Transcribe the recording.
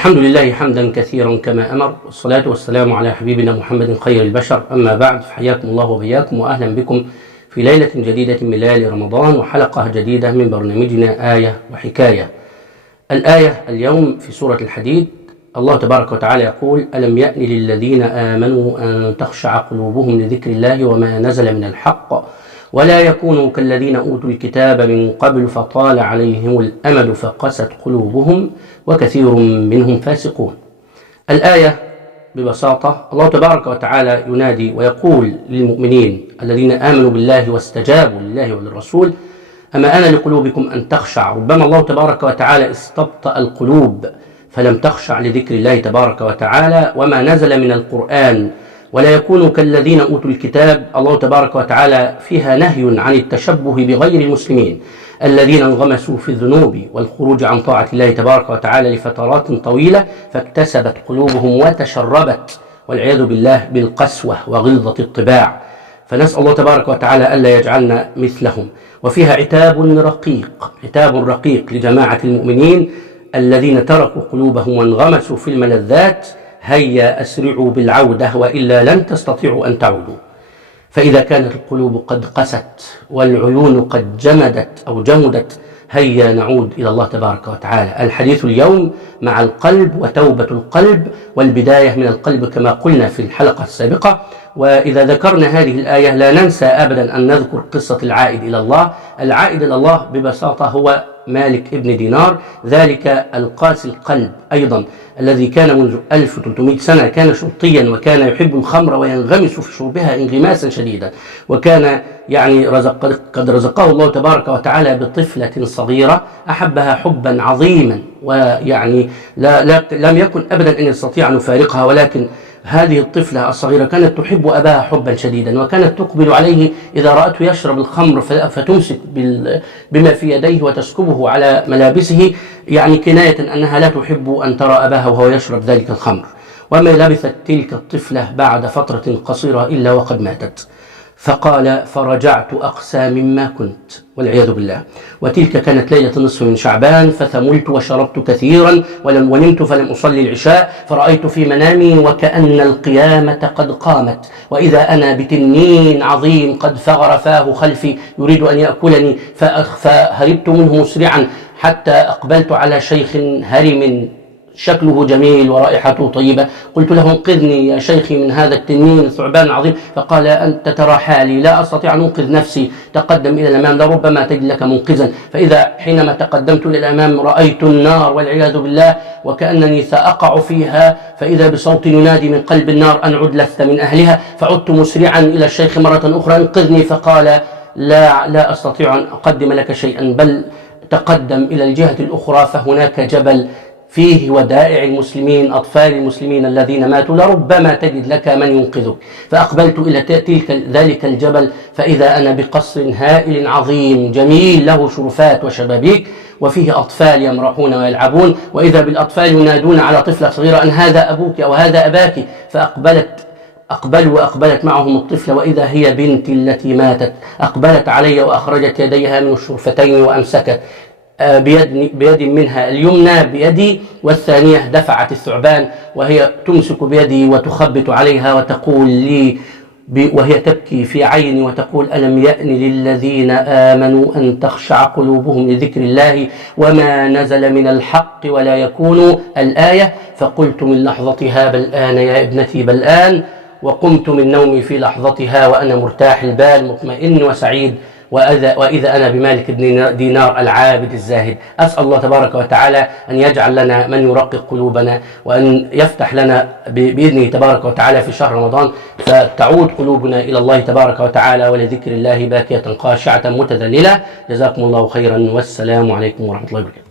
الحمد لله حمدا كثيرا كما أمر، والصلاة والسلام على حبيبنا محمد خير البشر. أما بعد، فحياكم الله وبياكم وأهلا بكم في ليلة جديدة من ليالي رمضان وحلقة جديدة من برنامجنا آية وحكاية. الآية اليوم في سورة الحديد، الله تبارك وتعالى يقول: ألم يأن للذين آمنوا أن تخشع قلوبهم لذكر الله وما نزل من الحق ولا يكونوا كالذين أوتوا الكتاب من قبل فطال عليهم الأمد فقست قلوبهم وكثير منهم فاسقون. الآية ببساطة، الله تبارك وتعالى ينادي ويقول للمؤمنين الذين آمنوا بالله واستجابوا لله وللرسول: أما أنا لقلوبكم أن تخشع. ربما الله تبارك وتعالى استبطأ القلوب فلم تخشع لذكر الله تبارك وتعالى وما نزل من القرآن. ولا يكونوا كالذين أوتوا الكتاب، الله تبارك وتعالى فيها نهي عن التشبه بغير المسلمين الذين انغمسوا في الذنوب والخروج عن طاعة الله تبارك وتعالى لفترات طويلة فاكتسبت قلوبهم وتشربت والعياذ بالله بالقسوة وغلظة الطباع، فنسأل الله تبارك وتعالى ألا يجعلنا مثلهم. وفيها عتاب رقيق لجماعة المؤمنين الذين تركوا قلوبهم وانغمسوا في الملذات: هيا أسرعوا بالعودة وإلا لن تستطيعوا أن تعودوا. فإذا كانت القلوب قد قست والعيون قد جمدت، هيا نعود إلى الله تبارك وتعالى. الحديث اليوم مع القلب وتوبة القلب، والبداية من القلب كما قلنا في الحلقة السابقة. وإذا ذكرنا هذه الآية لا ننسى أبدا أن نذكر قصة العائد إلى الله. العائد إلى الله ببساطة هو مالك ابن دينار، ذلك القاسي القلب أيضا الذي كان منذ 1300 سنة كان شرطيا، وكان يحب الخمر وينغمس في شربها انغماسا شديدا، وكان قد رزقه الله تبارك وتعالى بطفلة صغيرة أحبها حبا عظيما، ويعني لم يكن أبدا أن يستطيع أن يفارقها، ولكن هذه الطفلة الصغيرة كانت تحب أباها حبا شديدا، وكانت تقبل عليه إذا رأته يشرب الخمر فتمسك بما في يديه وتسكبه على ملابسه، يعني كناية أنها لا تحب أن ترى أباها وهو يشرب ذلك الخمر. وما لبثت تلك الطفلة بعد فترة قصيرة إلا وقد ماتت. فقال: فرجعت أقسى مما كنت والعياذ بالله. وتلك كانت ليلة نصف من شعبان، فثملت وشربت كثيرا ونمت فلم أصلي العشاء، فرأيت في منامي وكأن القيامة قد قامت، وإذا أنا بتنين عظيم قد فغر فاه خلفي يريد أن يأكلني، فهربت منه مسرعا حتى أقبلت على شيخ هرم شكله جميل ورائحته طيبة. قلت له: انقذني يا شيخي من هذا التنين الثعبان العظيم. فقال: أنت ترى حالي، لا أستطيع أن أنقذ نفسي، تقدم إلى الأمام لربما تجد لك منقذا. فإذا حينما تقدمت إلى الأمام رأيت النار والعياذ بالله، وكأنني سأقع فيها، فإذا بصوت ينادي من قلب النار: أن عد لست من أهلها. فعدت مسرعا إلى الشيخ مرة أخرى: انقذني. فقال: لا أستطيع أن أقدم لك شيئا، بل تقدم إلى الجهة الأخرى فهناك جبل فيه ودائع المسلمين، أطفال المسلمين الذين ماتوا، لربما تجد لك من ينقذك. فأقبلت إلى ذلك الجبل، فإذا أنا بقصر هائل عظيم جميل له شرفات وشبابيك، وفيه أطفال يمرحون ويلعبون، وإذا بالأطفال ينادون على طفلة صغيرة: أن هذا أبوك أو هذا أباك. وأقبلت معهم الطفلة، وإذا هي بنتي التي ماتت. أقبلت علي وأخرجت يديها من الشرفتين وأمسكت بيد منها اليمنى بيدي، والثانية دفعت الثعبان، وهي تمسك بيدي وتخبط عليها وتقول لي وهي تبكي في عيني وتقول: ألم يأن للذين آمنوا أن تخشع قلوبهم لذكر الله وما نزل من الحق ولا يكونوا الآية. فقلت من لحظتها: بل آن يا ابنتي، بل آن. وقمت من نومي في لحظتها وأنا مرتاح البال مطمئن وسعيد، وإذا أنا بمالك بن دينار العابد الزاهد. أسأل الله تبارك وتعالى أن يجعل لنا من يرقق قلوبنا، وأن يفتح لنا بإذنه تبارك وتعالى في شهر رمضان فتعود قلوبنا إلى الله تبارك وتعالى ولذكر الله باكية خاشعة متذللة. جزاكم الله خيرا، والسلام عليكم ورحمة الله وبركاته.